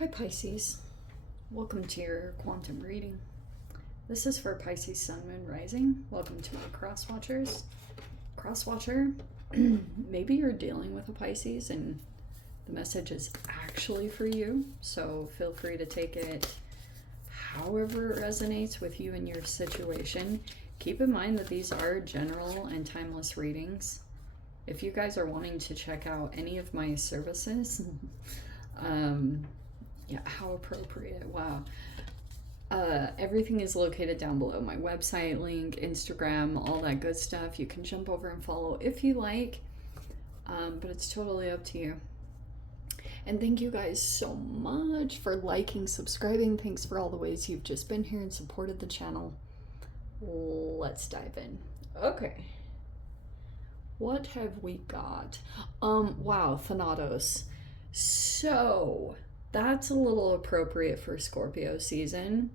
Hi Pisces, welcome to your quantum reading. This is for Pisces Sun, Moon, Rising. Welcome to my cross watchers. Cross watcher, maybe you're dealing with a Pisces and the message is actually for you, so feel free to take it however it resonates with you and your situation. Keep in mind that these are general and timeless readings. If you guys are wanting to check out any of my services, yeah, how appropriate. Wow. Everything is located down below. My website link, Instagram, all that good stuff. You can jump over and follow if you like, but it's totally up to you. And thank you guys so much for liking, subscribing. Thanks for all the ways you've just been here and supported the channel. Let's dive in. Okay. What have we got? Wow, Thanatos. So that's a little appropriate for Scorpio season.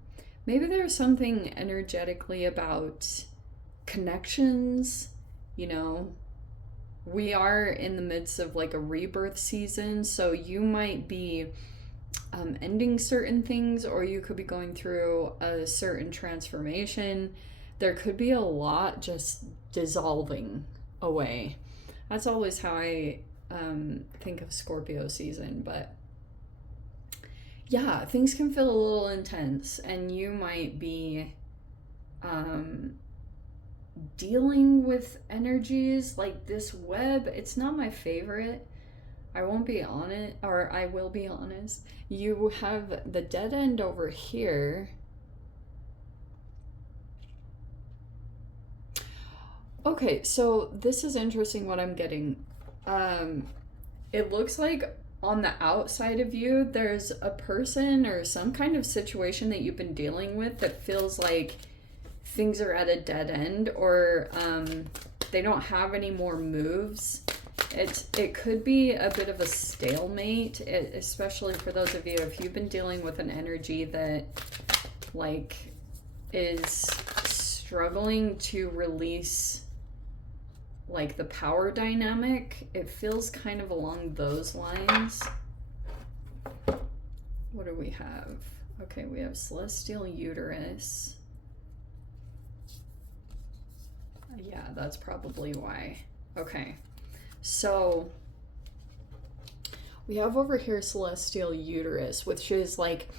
Maybe there's something energetically about connections, you know. We are in the midst of like a rebirth season, so you might be ending certain things, or you could be going through a certain transformation. There could be a lot just dissolving away. That's always how I think of Scorpio season, but yeah, things can feel a little intense, and you might be dealing with energies like this web. It's not my favorite. I won't be on it, or I will be honest. You have the dead end over here. Okay, so this is interesting what I'm getting. It looks like on the outside of you, there's a person or some kind of situation that you've been dealing with that feels like things are at a dead end, or they don't have any more moves. It could be a bit of a stalemate, especially for those of you, if you've been dealing with an energy that like is struggling to release like the power dynamic. It feels kind of along those lines. What do we have? Okay, we have celestial uterus. Yeah, that's probably why. Okay, so we have over here celestial uterus, which is like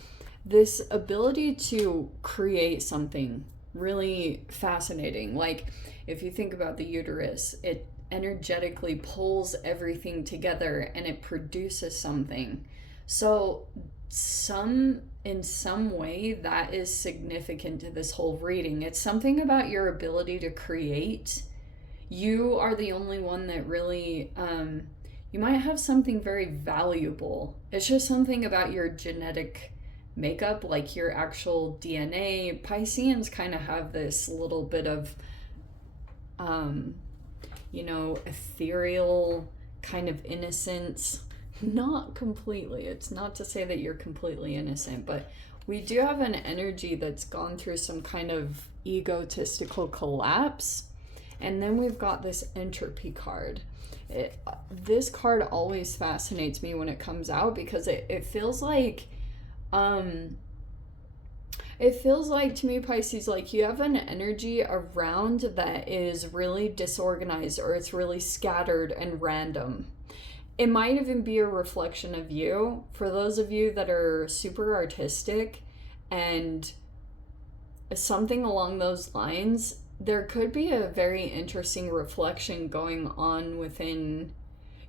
this ability to create something really fascinating. Like if you think about the uterus, it energetically pulls everything together and it produces something. So in some way that is significant to this whole reading. It's something about your ability to create. You are the only one that really you might have something very valuable. It's just something about your genetic makeup, like your actual DNA. Pisceans kind of have this little bit of ethereal kind of innocence. Not completely. It's not to say that you're completely innocent, but we do have an energy that's gone through some kind of egotistical collapse. And then we've got this entropy card. This card always fascinates me when it comes out, because it feels like to me, Pisces, like you have an energy around that is really disorganized, or it's really scattered and random. It might even be a reflection of you. For those of you that are super artistic and something along those lines, there could be a very interesting reflection going on within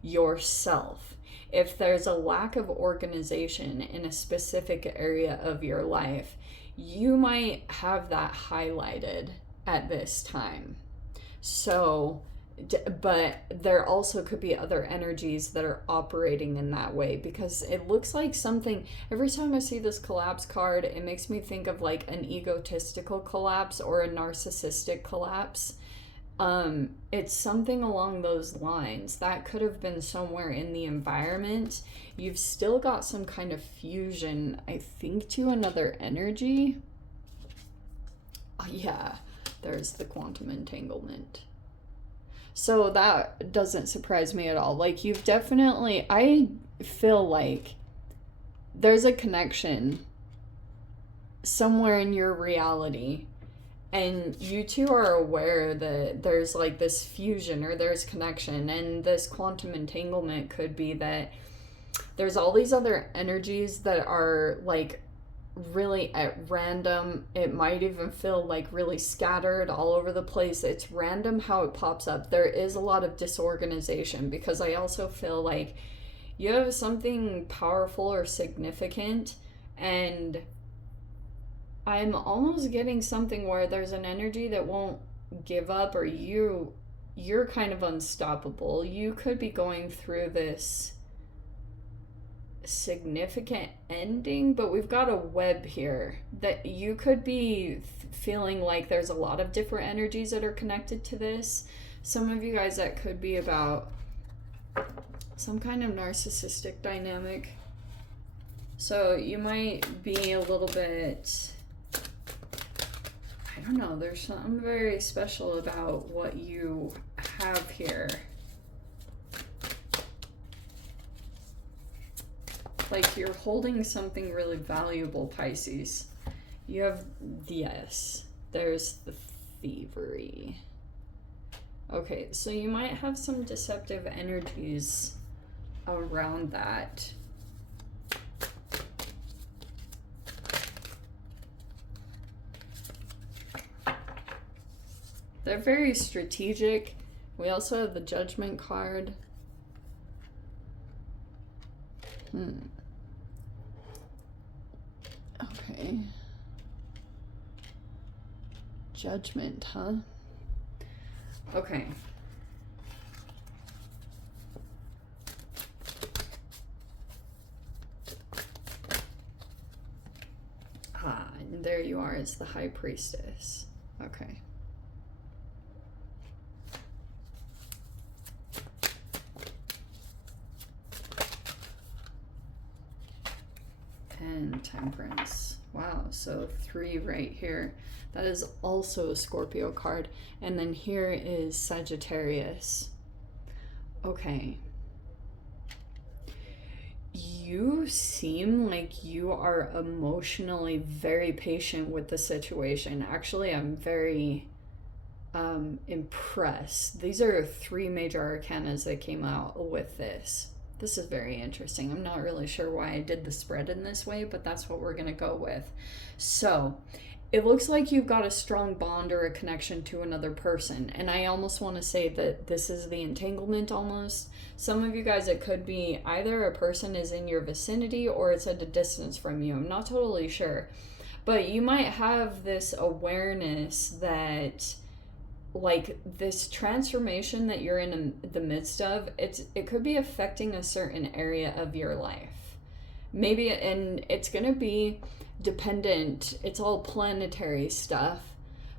yourself. If there's a lack of organization in a specific area of your life, you might have that highlighted at this time. So, but there also could be other energies that are operating in that way, because it looks like something, every time I see this collapse card, it makes me think of like an egotistical collapse or a narcissistic collapse. It's something along those lines. That could have been somewhere in the environment. You've still got some kind of fusion, I think, to another energy. Oh, yeah, there's the quantum entanglement. So that doesn't surprise me at all. Like, you've definitely, I feel like there's a connection somewhere in your reality, and you two are aware that there's like this fusion or there's connection, and this quantum entanglement could be that there's all these other energies that are like really at random. It might even feel like really scattered all over the place. It's random how it pops up. There is a lot of disorganization, because I also feel like you have something powerful or significant, and I'm almost getting something where there's an energy that won't give up, or you're kind of unstoppable. You could be going through this significant ending, but we've got a web here that you could be feeling like there's a lot of different energies that are connected to this. Some of you guys, that could be about some kind of narcissistic dynamic. So you might be a little bit, I don't know, there's something very special about what you have here. Like you're holding something really valuable, Pisces. You have, yes, there's the thievery. Okay, so you might have some deceptive energies around that. They're very strategic. We also have the Judgment card. Okay. Judgment, huh? Okay. And there you are as the High Priestess. Okay. And Temperance. Wow, so 3 right here. That is also a Scorpio card. And then here is Sagittarius. Okay. You seem like you are emotionally very patient with the situation. Actually, I'm very impressed. These are 3 major arcanas that came out with this. This is very interesting. I'm not really sure why I did the spread in this way, but that's what we're going to go with. So, it looks like you've got a strong bond or a connection to another person. And I almost want to say that this is the entanglement almost. Some of you guys, it could be either a person is in your vicinity or it's at a distance from you. I'm not totally sure. But you might have this awareness that like this transformation that you're in the midst of, it could be affecting a certain area of your life. Maybe, and it's going to be dependent, it's all planetary stuff.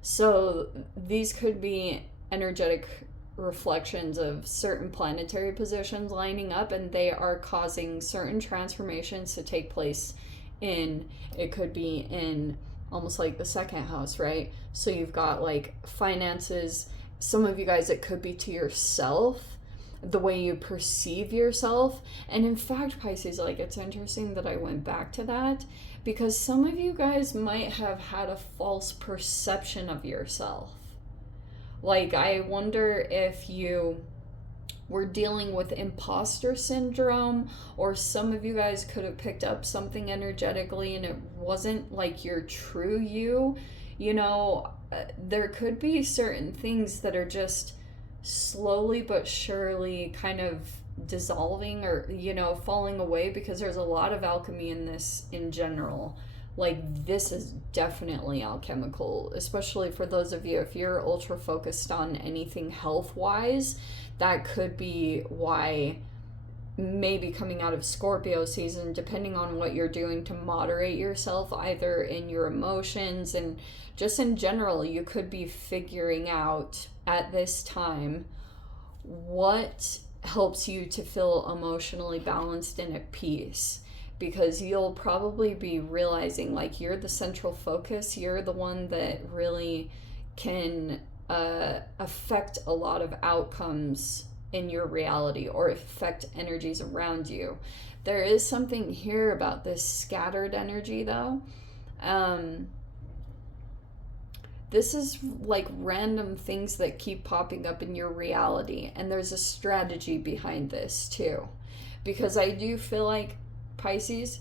So these could be energetic reflections of certain planetary positions lining up, and they are causing certain transformations to take place in, it could be in almost like the 2nd house, right? So you've got like finances. Some of you guys, it could be to yourself, the way you perceive yourself. And in fact, Pisces, like it's interesting that I went back to that, because some of you guys might have had a false perception of yourself. Like I wonder if you were dealing with imposter syndrome, or some of you guys could have picked up something energetically and it wasn't like your true you. You know, there could be certain things that are just slowly but surely kind of dissolving, or, you know, falling away, because there's a lot of alchemy in this in general. Like this is definitely alchemical, especially for those of you, if you're ultra focused on anything health wise, that could be why maybe coming out of Scorpio season, depending on what you're doing to moderate yourself, either in your emotions and just in general, you could be figuring out at this time what helps you to feel emotionally balanced and at peace. Because you'll probably be realizing like you're the central focus, you're the one that really can affect a lot of outcomes in your reality or affect energies around you. There is something here about this scattered energy, though. This is like random things that keep popping up in your reality, and there's a strategy behind this too. Because I do feel like, Pisces,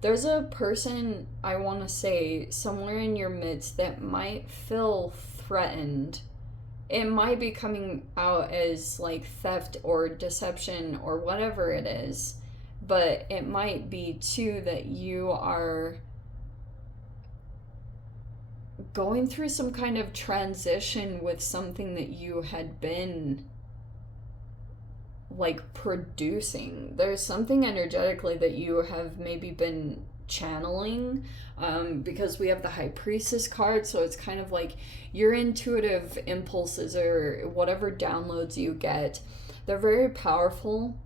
there's a person, I want to say, somewhere in your midst that might feel threatened. It might be coming out as like theft or deception or whatever it is, but it might be too that you are going through some kind of transition with something that you had been like producing. There's something energetically that you have maybe been channeling, because we have the High Priestess card, so it's kind of like your intuitive impulses or whatever downloads you get, they're very powerful.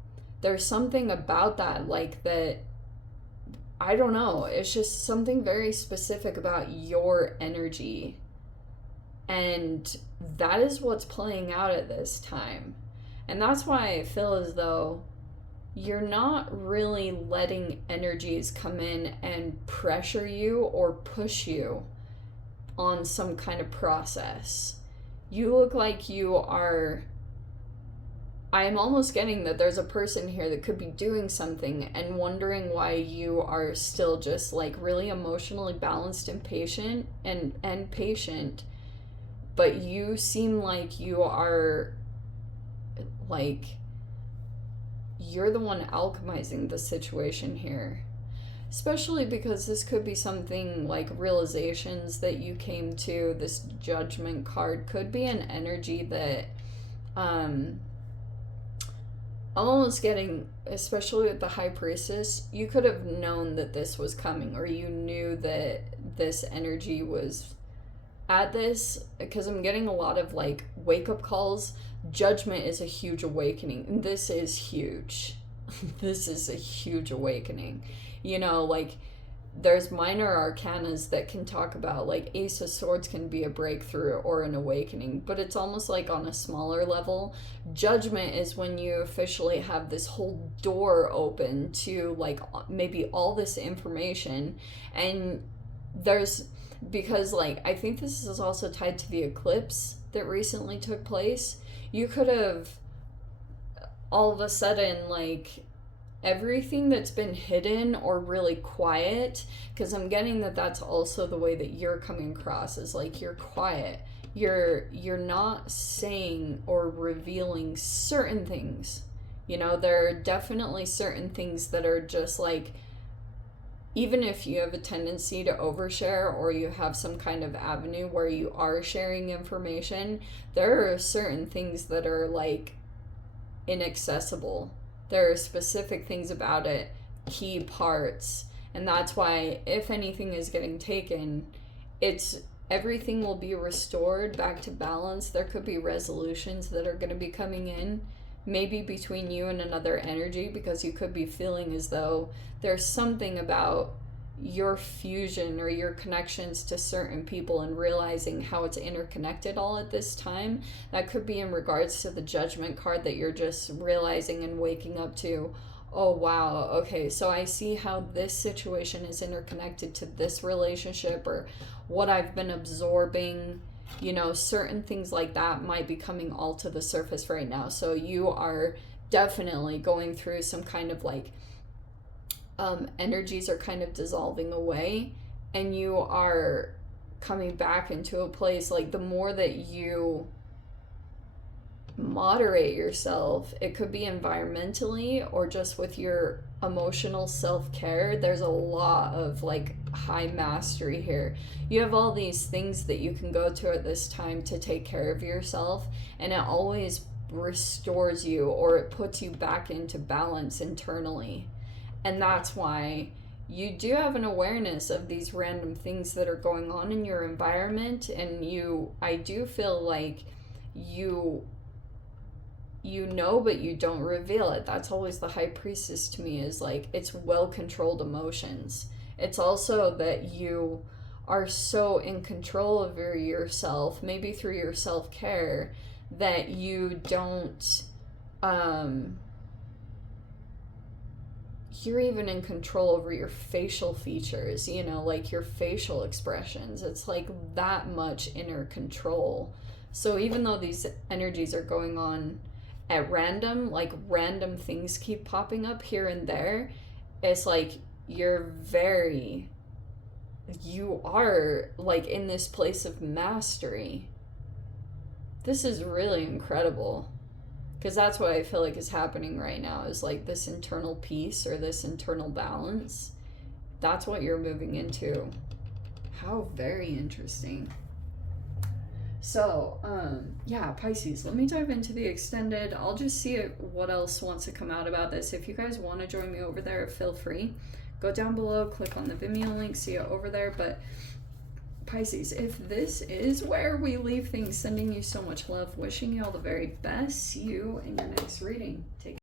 There's something about that, like that, I don't know, it's just something very specific about your energy, and that is what's playing out at this time. And that's why I feel as though you're not really letting energies come in and pressure you or push you on some kind of process. You look like you are... I'm almost getting that there's a person here that could be doing something and wondering why you are still just like really emotionally balanced and patient and patient, but you seem like you are like you're the one alchemizing the situation here, especially because this could be something like realizations that you came to. This Judgment card could be an energy that I'm almost getting, especially with the High Priestess, you could have known that this was coming, or you knew that this energy was at this, because I'm getting a lot of like wake-up calls. Judgment is a huge awakening. This is huge. This is a huge awakening. You know, like there's minor arcanas that can talk about, like Ace of Swords can be a breakthrough or an awakening, but it's almost like on a smaller level. Judgment is when you officially have this whole door open to like maybe all this information, and there's, because like I think this is also tied to the eclipse that recently took place. You could have all of a sudden like everything that's been hidden or really quiet, because I'm getting that that's also the way that you're coming across, is like you're quiet, you're not saying or revealing certain things. You know, there are definitely certain things that are just like, even if you have a tendency to overshare or you have some kind of avenue where you are sharing information, there are certain things that are like inaccessible. There are specific things about it, key parts, and that's why if anything is getting taken, it's everything will be restored back to balance. There could be resolutions that are going to be coming in, maybe between you and another energy, because you could be feeling as though there's something about your fusion or your connections to certain people and realizing how it's interconnected all at this time. That could be in regards to the Judgment card, that you're just realizing and waking up to, oh wow, okay, so I see how this situation is interconnected to this relationship, or what I've been absorbing. You know, certain things like that might be coming all to the surface right now. So you are definitely going through some kind of like energies are kind of dissolving away, and you are coming back into a place, like the more that you moderate yourself, it could be environmentally or just with your emotional self-care. There's a lot of like high mastery here. You have all these things that you can go to at this time to take care of yourself, and it always restores you, or it puts you back into balance internally. And that's why you do have an awareness of these random things that are going on in your environment, and I do feel like you know, but you don't reveal it. That's always the High Priestess to me, is like, it's well-controlled emotions. It's also that you are so in control of yourself, maybe through your self-care, that you don't You're even in control over your facial features, you know, like your facial expressions. It's like that much inner control. So even though these energies are going on at random, like random things keep popping up here and there, it's like you are like in this place of mastery. This is really incredible. Because that's what I feel like is happening right now, is like this internal peace or this internal balance. That's what you're moving into. How very interesting. So, yeah, Pisces, let me dive into the extended. I'll just see what else wants to come out about this. If you guys want to join me over there, feel free. Go down below, click on the Vimeo link, see it over there. But Pisces, if this is where we leave things, sending you so much love, wishing you all the very best. See you in your next reading. Take care.